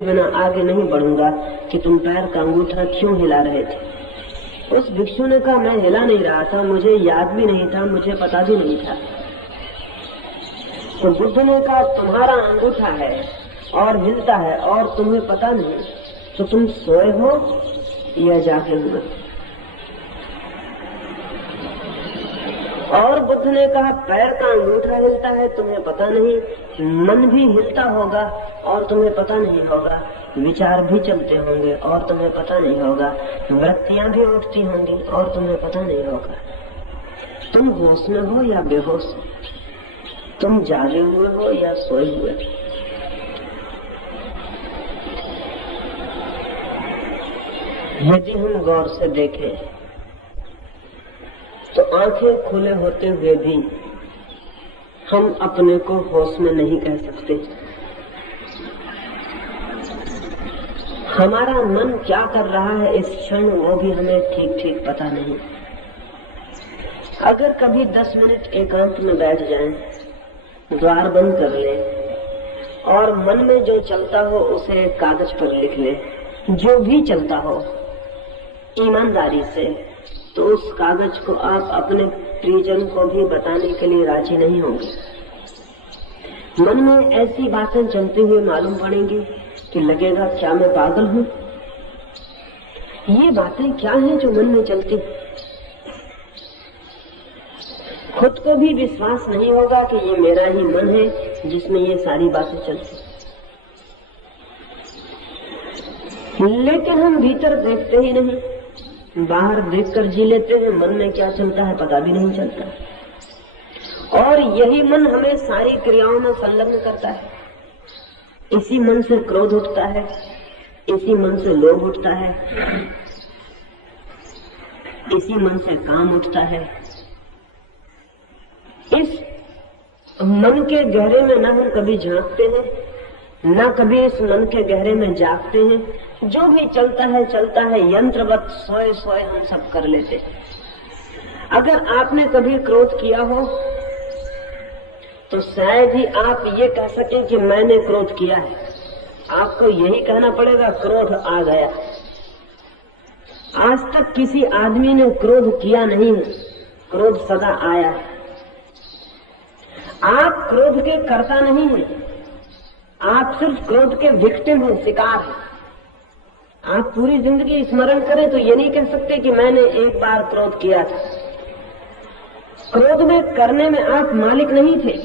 बिना आगे नहीं बढ़ूंगा कि तुम पैर का अंगूठा क्यों हिला रहे थे। उस भिक्षु ने कहा, मैं हिला नहीं रहा था, मुझे याद भी नहीं था, मुझे पता भी नहीं था। तो बुद्ध ने कहा, तुम्हारा अंगूठा है और हिलता है और तुम्हें पता नहीं, तो तुम सोए हो या जागे हुए। और बुद्ध ने कहा, पैर का अंगूठा हिलता है, तुम्हें पता नहीं, मन भी हिलता होगा और तुम्हें पता नहीं होगा, विचार भी चलते होंगे और तुम्हें पता नहीं होगा, वृत्तियां भी उठती होंगी और तुम्हें पता नहीं होगा। तुम होश में हो या बेहोश, तुम जागे हुए हो या सोए हुए। यदि हम गौर से देखें तो आंखें खुले होते हुए भी हम अपने को होश में नहीं कह सकते। हमारा मन क्या कर रहा है इस क्षण, वो भी हमें ठीक ठीक पता नहीं। अगर कभी 10 मिनट एकांत में बैठ जाएं, द्वार बंद कर लें और मन में जो चलता हो उसे कागज पर लिख लें, जो भी चलता हो ईमानदारी से, तो उस कागज को आप अपने प्रियजन को भी बताने के लिए राजी नहीं होंगे। मन में ऐसी बातें चलती हुई मालूम पड़ेंगी कि लगेगा क्या मैं पागल हूँ। ये बातें क्या हैं जो मन में चलती, खुद को भी विश्वास नहीं होगा कि ये मेरा ही मन है जिसमें ये सारी बातें चलती। लेकिन हम भीतर देखते ही नहीं, बाहर देखकर जी लेते हैं, मन में क्या चलता है पता भी नहीं चलता। और यही मन हमें सारी क्रियाओं में संलग्न करता है। इसी मन से क्रोध उठता है, इसी मन से लोभ उठता है, इसी मन से काम उठता है। इस मन के गहरे में न हम कभी झांकते हैं, न कभी इस मन के गहरे में जागते हैं। जो भी चलता है यंत्रवत, सोए सोए हम सब कर लेते हैं। अगर आपने कभी क्रोध किया हो तो शायद ही आप ये कह सकें कि मैंने क्रोध किया है। आपको यही कहना पड़ेगा, क्रोध आ गया। आज तक किसी आदमी ने क्रोध किया नहीं है, क्रोध सदा आया है। आप क्रोध के कर्ता नहीं हैं, आप सिर्फ क्रोध के विक्टिम हैं, शिकार हैं। आप पूरी जिंदगी स्मरण करें तो ये नहीं कह सकते कि मैंने एक बार क्रोध किया था। क्रोध में करने में आप मालिक नहीं थे।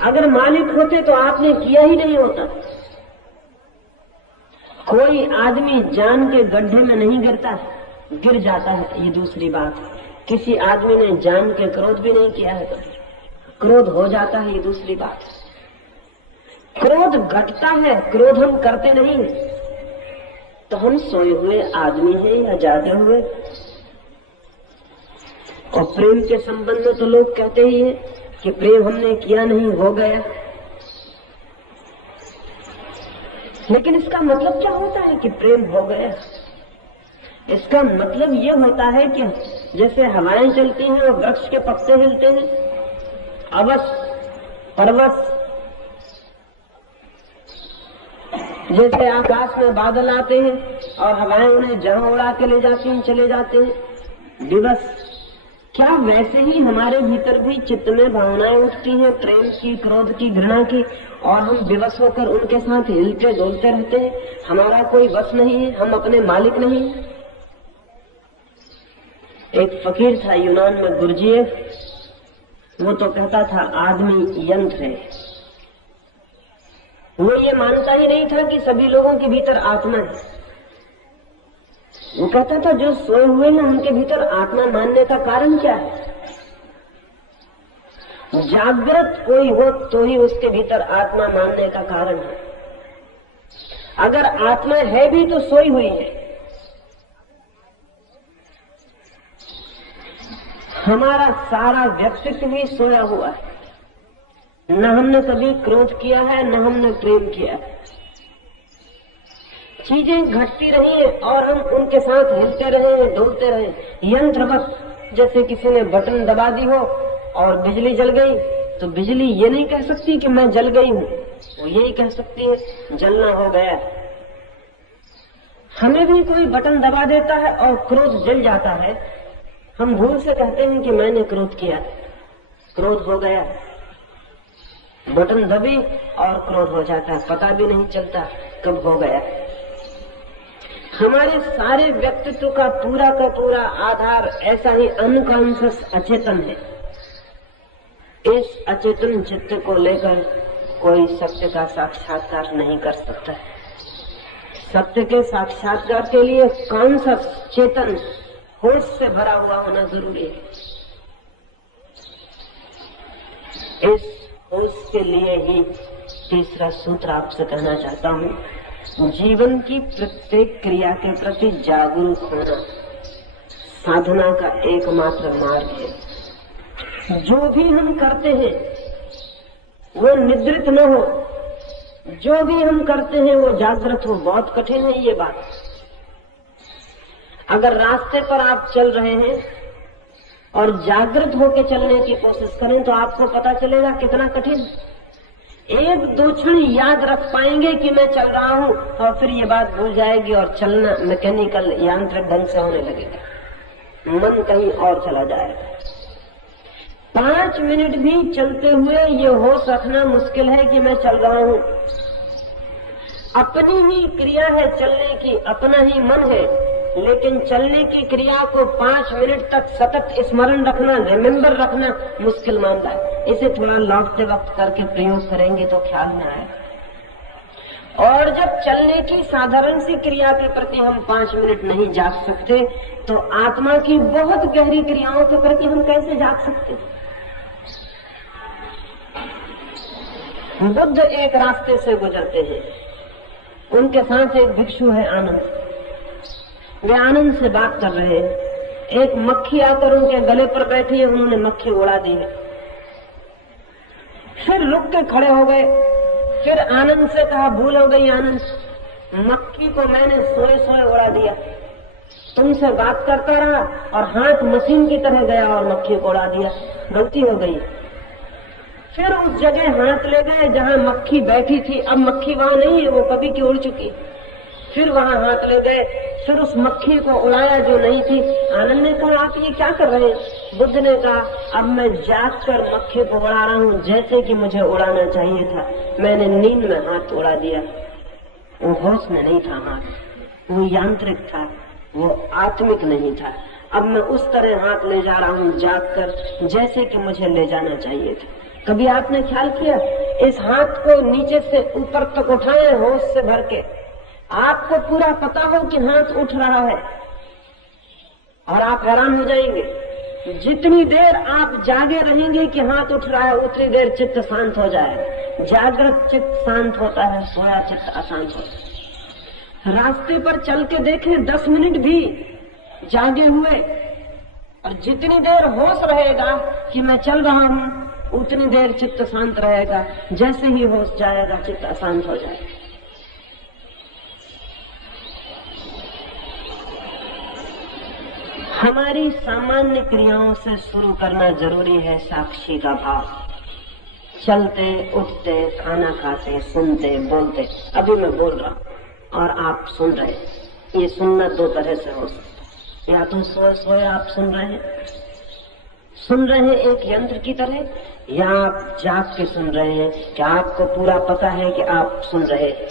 अगर मालिक होते तो आपने किया ही नहीं होता। कोई आदमी जान के गड्ढे में नहीं गिरता, गिर जाता है, ये दूसरी बात है। किसी आदमी ने जान के क्रोध भी नहीं किया है तो क्रोध हो जाता है, ये दूसरी बात है। क्रोध घटता है, क्रोध हम करते नहीं। तो हम सोए हुए आदमी हैं या जागे हुए। और प्रेम के संबंध में तो लोग कहते ही हैं कि प्रेम हमने किया नहीं, हो गया। लेकिन इसका मतलब क्या होता है कि प्रेम हो गया? इसका मतलब ये होता है कि जैसे हवाएं चलती हैं और वृक्ष के पत्ते हिलते हैं, अवश्य परवश, जैसे आकाश में बादल आते हैं और हवाएं उन्हें जहां उड़ा के ले जाती हैं, चले जाते हैं दिवस। क्या वैसे ही हमारे भीतर भी चित्त में भावनाएं उठती हैं, प्रेम की, क्रोध की, घृणा की, और हम विवश होकर उनके साथ हिलते डोलते रहते हैं। हमारा कोई वश नहीं है, हम अपने मालिक नहीं। एक फकीर था यूनान में, गुरजीएफ, वो तो कहता था आदमी यंत्र है। वो ये मानता ही नहीं था कि सभी लोगों के भीतर आत्मा है। वो कहता था जो सोए हुए हैं उनके भीतर आत्मा मानने का कारण क्या है? जागृत कोई हो तो ही उसके भीतर आत्मा मानने का कारण है। अगर आत्मा है भी तो सोई हुई है। हमारा सारा व्यक्तित्व भी सोया हुआ है। न हमने कभी क्रोध किया है, न हमने प्रेम किया है। चीजें घटती रही हैं और हम उनके साथ हिलते रहे, डोलते रहे, यंत्रवत। जैसे किसी ने बटन दबा दी हो और बिजली जल गई, तो बिजली ये नहीं कह सकती कि मैं जल गई हूँ। वो यही कह सकती है जलना हो गया। हमें भी कोई बटन दबा देता है और क्रोध जल जाता है, हम भूल से कहते हैं कि मैंने क्रोध किया, क्रोध हो गया। बटन दबी और क्रोध हो जाता है, पता भी नहीं चलता कब हो गया। हमारे सारे व्यक्तित्व का पूरा आधार ऐसा ही अनकॉन्शियस अचेतन है। इस अचेतन चित्त को लेकर कोई सत्य का साक्षात्कार नहीं कर सकता। सत्य के साक्षात्कार के लिए कॉन्शियस चेतन होश से भरा हुआ होना जरूरी है। इस होश के लिए ही तीसरा सूत्र आपसे कहना चाहता हूँ, जीवन की प्रत्येक क्रिया के प्रति जागरूक होना साधना का एकमात्र मार्ग है। जो भी हम करते हैं वो निद्रित न हो, जो भी हम करते हैं वो जागृत हो। बहुत कठिन है ये बात। अगर रास्ते पर आप चल रहे हैं और जागृत होकर चलने की कोशिश करें तो आपको पता चलेगा कितना कठिन। एक दो क्षण याद रख पाएंगे कि मैं चल रहा हूं और फिर ये बात भूल जाएगी और चलना मैकेनिकल यांत्रिक ढंग से होने लगेगा, मन कहीं और चला जाएगा। 5 मिनट भी चलते हुए ये होश रखना मुश्किल है कि मैं चल रहा हूं। अपनी ही क्रिया है चलने की, अपना ही मन है, लेकिन चलने की क्रिया को 5 मिनट तक सतत स्मरण रखना, रिमेम्बर रखना मुश्किल मानता है। इसे थोड़ा लौटते वक्त करके प्रयोग करेंगे तो ख्याल में आएगा। और जब चलने की साधारण सी क्रिया के प्रति हम 5 मिनट नहीं जाग सकते तो आत्मा की बहुत गहरी क्रियाओं के प्रति हम कैसे जाग सकते? बुद्ध एक रास्ते से गुजरते हैं, उनके साथ एक भिक्षु है आनंद। वे आनंद से बात कर रहे हैं। एक मक्खी आकर उनके गले पर बैठी है, उन्होंने मक्खी उड़ा दी। फिर रुक के खड़े हो गए। फिर आनंद से कहा, भूल हो गई आनंद, मक्खी को मैंने सोए सोए उड़ा दिया। तुमसे बात करता रहा और हाथ मशीन की तरह गया और मक्खी को उड़ा दिया, गलती हो गई। फिर उस जगह हाथ ले गए जहां मक्खी बैठी थी, अब मक्खी वहां नहीं है, वो कभी की उड़ चुकी। फिर वहां हाथ ले गए, फिर उस मक्खी को उड़ाया जो नहीं थी। आनंद ने कहा, आप ये क्या कर रहे हैं? बुद्ध ने कहा, अब मैं जाग कर मक्खी को उड़ा रहा हूँ जैसे कि मुझे उड़ाना चाहिए था। मैंने नींद में हाथ उड़ा दिया, वो होश में नहीं था हाथ, वो यांत्रिक था, वो आत्मिक नहीं था। अब मैं उस तरह हाथ ले जा रहा हूँ जाग कर जैसे कि मुझे ले जाना चाहिए था। कभी आपने ख्याल किया, इस हाथ को नीचे से ऊपर तक उठाए होश से भर के, आपको पूरा पता हो कि हाथ उठ रहा है और आप हैरान हो जाएंगे। जितनी देर आप जागे रहेंगे कि हाथ उठ रहा है उतनी देर चित्त शांत हो जाए। जागृत चित्त शांत होता है, सोया चित्त अशांत होता है। रास्ते पर चल के देखें 10 मिनट भी जागे हुए, और जितनी देर होश रहेगा कि मैं चल रहा हूँ उतनी देर चित्त शांत रहेगा। जैसे ही होश जाएगा चित्त अशांत हो जाएगा। हमारी सामान्य क्रियाओं से शुरू करना जरूरी है साक्षी का भाव। चलते उठते, खाना खाते, सुनते, बोलते। अभी मैं बोल रहा हूँ और आप सुन रहे हैं। ये सुनना 2 तरह से हो सकता है, या तो सोए सोए आप सुन रहे हैं एक यंत्र की तरह, या आप जाग के सुन रहे हैं कि आपको पूरा पता है कि आप सुन रहे हैं,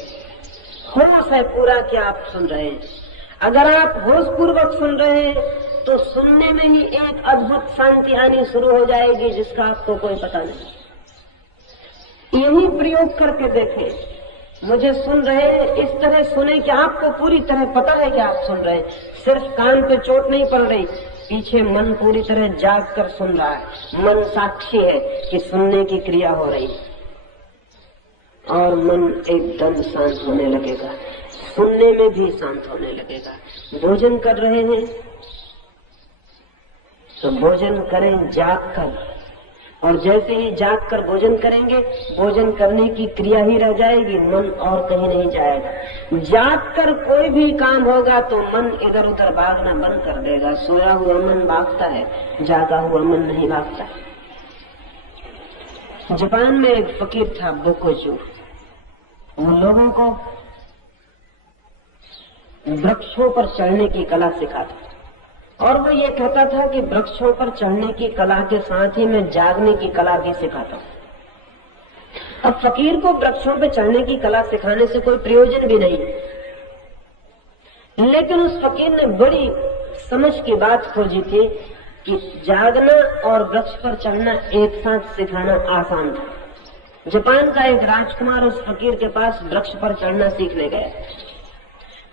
होश है पूरा कि आप सुन रहे हैं। अगर आप होश पूर्वक सुन रहे हैं तो सुनने में ही एक अद्भुत शांति आनी शुरू हो जाएगी जिसका आपको कोई पता नहीं। यही प्रयोग करके देखें। मुझे सुन रहे हैं, इस तरह सुने कि आपको पूरी तरह पता है कि आप सुन रहे हैं। सिर्फ कान पे चोट नहीं पड़ रही, पीछे मन पूरी तरह जाग कर सुन रहा है। मन साक्षी है कि सुनने की क्रिया हो रही है और मन एकदम शांत होने लगेगा, सुनने में भी शांत होने लगेगा। भोजन कर रहे हैं तो भोजन करें जाग कर, और जैसे ही जाग कर भोजन करेंगे, भोजन करने की क्रिया ही रह जाएगी, मन और कहीं नहीं जाएगा। जाग कर कोई भी काम होगा तो मन इधर उधर भागना बंद कर देगा। सोया हुआ मन भागता है, जागा हुआ मन नहीं भागता। जापान में एक फकीर था बोकोजू, वो लोगों को वृक्षों पर चढ़ने की कला सिखाता और वो ये कहता था कि वृक्षों पर चढ़ने की कला के साथ ही मैं जागने की कला भी सिखाता हूं। अब फकीर को वृक्षों पर चढ़ने की कला सिखाने से कोई प्रयोजन भी नहीं, लेकिन उस फकीर ने बड़ी समझ की बात खोजी थी कि जागना और वृक्ष पर चढ़ना एक साथ सिखाना आसान था। जापान का एक राजकुमार उस फकीर के पास वृक्ष पर चढ़ना सीखने गया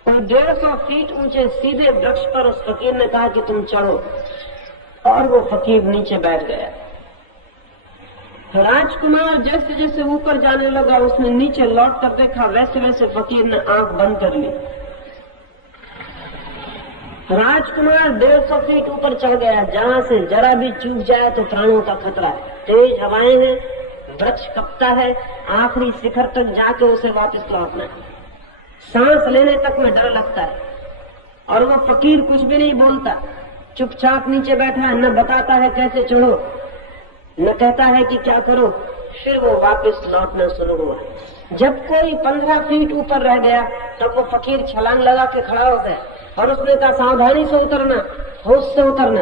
और 150 फीट ऊंचे सीधे वृक्ष पर उस फकीर ने कहा कि तुम चढ़ो, और वो फकीर नीचे बैठ गया। राजकुमार जैसे जैसे ऊपर जाने लगा उसने नीचे लौट कर देखा, वैसे वैसे फकीर ने आंख बंद कर ली। राजकुमार 150 फीट ऊपर चढ़ गया, जहां से जरा भी चूक जाए तो प्राणों का खतरा है। तेज हवाएं हैं, वृक्ष कपता है, आखिरी शिखर तक जाके उसे वापस लौटना है। सांस लेने तक में डर लगता है और वो फकीर कुछ भी नहीं बोलता, चुपचाप नीचे बैठा है, न बताता है कैसे चढ़ो, न कहता है कि क्या करो। फिर वो वापस लौटना शुरू हुआ। जब कोई 15 फीट ऊपर रह गया तब वो फकीर छलांग लगा के खड़ा हो गया और उसने कहा सावधानी से उतरना, होश से उतरना।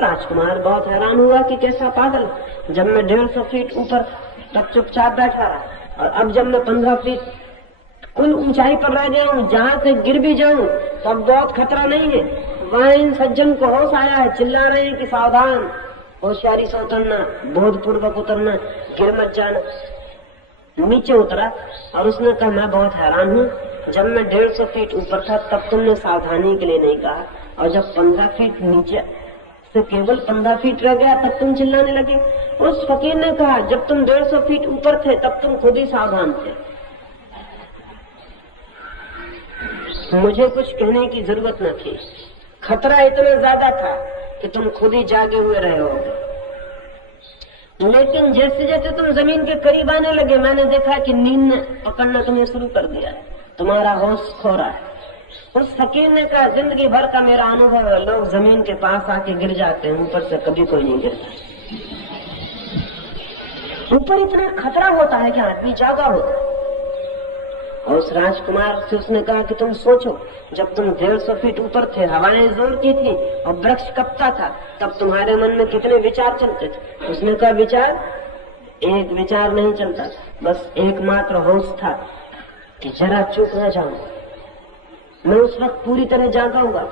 राजकुमार बहुत हैरान हुआ कि कैसा पागल, जब मैं 150 फीट ऊपर तब चुपचाप बैठा रहा और अब जब मैं 15 फीट कुल ऊंचाई पर रह गया हूँ, जहाँ से गिर भी जाऊं तो अब बहुत खतरा नहीं है। वहां इन सज्जन को होश आया है, चिल्ला रहे हैं कि सावधान, होशियारी से उतरना, बोधपूर्वक उतरना, गिर मत जाना। नीचे उतरा और उसने कहा मैं बहुत हैरान हूँ, जब मैं 150 फीट ऊपर था तब तुमने सावधानी के लिए नहीं कहा, और जब 15 फीट नीचे से केवल 15 फीट रह गया तब तुम चिल्लाने लगे। उस फकीर ने कहा जब तुम 150 फीट ऊपर थे तब तुम खुद ही सावधान थे, मुझे कुछ कहने की जरूरत न थी। खतरा इतना ज्यादा था कि तुम खुद ही जागे हुए रहे होगे, लेकिन जैसे जैसे तुम जमीन के करीब आने लगे मैंने देखा कि नींद ने पकड़ना तुम्हें शुरू कर दिया है, तुम्हारा होश खो रहा है। उस फकीर ने कहा जिंदगी भर का मेरा अनुभव है, लोग जमीन के पास आके गिर जाते हैं, ऊपर से कभी कोई नहीं गिरता। ऊपर इतना खतरा होता है कि आदमी जागा होता है। और उस राजकुमार से उसने कहा कि तुम सोचो, जब तुम 150 फीट ऊपर थे, हवाएं जोर की थी और वृक्ष कपता था, तब तुम्हारे मन में कितने विचार चलते थे। उसने कहा विचार? एक विचार नहीं चलता, बस एकमात्र होश था कि जरा चूक न जाऊं। मैं उस वक्त पूरी तरह जागा हुआ।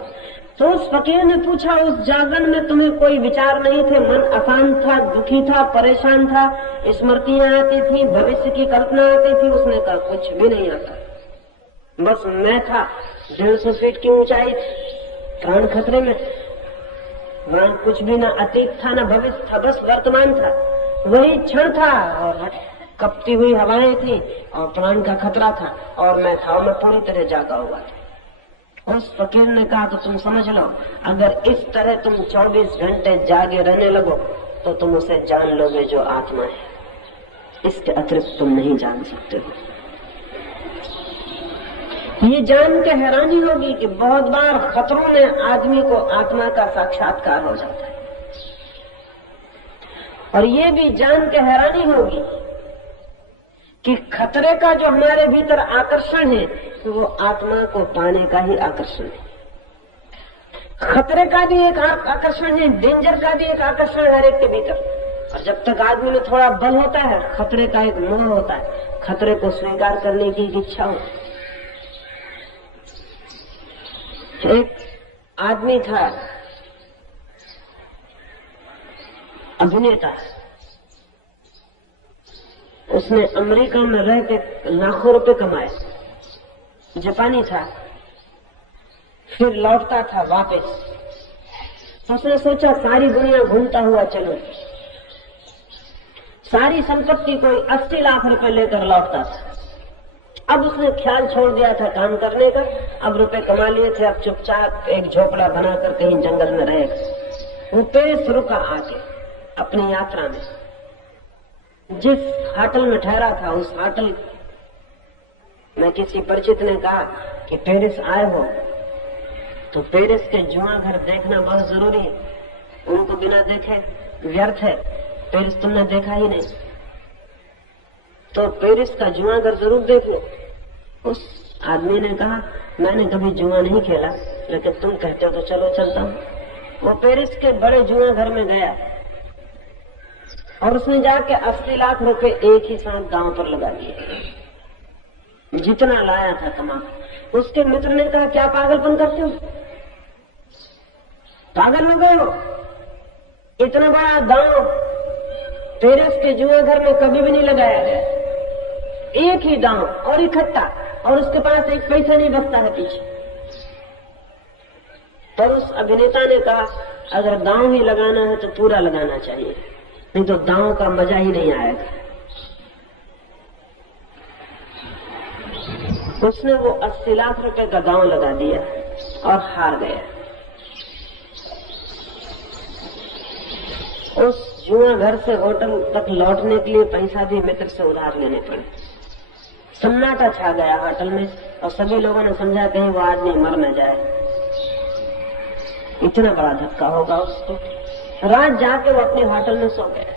तो उस फकीर ने पूछा उस जागरण में तुम्हें कोई विचार नहीं थे? मन अशांत था, दुखी था, परेशान था, स्मृतियां आती थी, भविष्य की कल्पना आती थी? उसने कहा कुछ भी नहीं आता, बस मैं था। 150 फीट की ऊंचाई, प्राण खतरे में, वहां कुछ भी ना अतीत था ना भविष्य था, बस वर्तमान था। वही क्षण था और कपती हुई हवाएं थी और प्राण का खतरा था और मैं था, मैं पूरी तरह जागा हुआ था। उस फकीर ने कहा तो तुम समझ लो, अगर इस तरह तुम 24 घंटे जागे रहने लगो तो तुम उसे जान लोगे जो आत्मा है, इसके अतिरिक्त तुम नहीं जान सकते हो। ये जान के हैरानी होगी कि बहुत बार खतरों में आदमी को आत्मा का साक्षात्कार हो जाता है, और ये भी जान के हैरानी होगी कि खतरे का जो हमारे भीतर आकर्षण है वो आत्मा को पाने का ही आकर्षण है। खतरे का भी एक आकर्षण है, डेंजर का भी एक आकर्षण है हर एक के भीतर। और जब तक आदमी में थोड़ा बल होता है, खतरे का एक मोह होता है, खतरे को स्वीकार करने की इच्छा होती है। एक आदमी था, अभिनेता, उसने अमेरिका में रह के लाखों रुपए कमाए, जापानी था, फिर लौटता था वापस। उसने सोचा सारी दुनिया घूमता हुआ चलो। सारी संपत्ति कोई 80 लाख रुपए लेकर लौटता था। अब उसने ख्याल छोड़ दिया था काम करने का, अब रुपए कमा लिए थे, अब चुपचाप एक झोपड़ा बनाकर कहीं जंगल में रहेगा। वो पेश रुका आके अपनी यात्रा में। जिस होटल में ठहरा था उस होटल में किसी परिचित ने कहा कि पेरिस आए हो तो पेरिस के जुआ घर देखना बहुत जरूरी है, उनको बिना देखे व्यर्थ है, पेरिस तुमने देखा ही नहीं, तो पेरिस का जुआ घर जरूर देख लो। उस आदमी ने कहा, मैंने कभी जुआ नहीं खेला, लेकिन तुम कहते हो तो चलो चलता हूँ। वो पेरिस के बड़े जुआ घर में गया और उसने जाके 80 लाख रुपए एक ही साथ गांव पर लगा दिए, जितना लाया था कमा। उसके मित्र ने कहा, क्या पागलपन करते हो, पागल हो गए हो? इतना बड़ा गांव पेरिस के जुआ घर में कभी भी नहीं लगाया गया, एक ही दांव और इकट्ठा, और उसके पास एक पैसा नहीं बचता है पीछे। पर उस अभिनेता ने कहा, अगर दांव ही लगाना है तो पूरा लगाना चाहिए, नहीं तो दांव का मजा ही नहीं आएगा। उसने वो 80 लाख रुपए का दांव लगा दिया और हार गया। उस जुआ घर से होटल तक लौटने के लिए पैसा भी मित्र से उधार लेने पड़े। सन्नाटा छा गया होटल में और सभी लोगों ने समझा कहीं वो आदमी मर न जाए। इतना बड़ा धक्का होगा उसको। रात जाके वो अपने होटल में सो गए।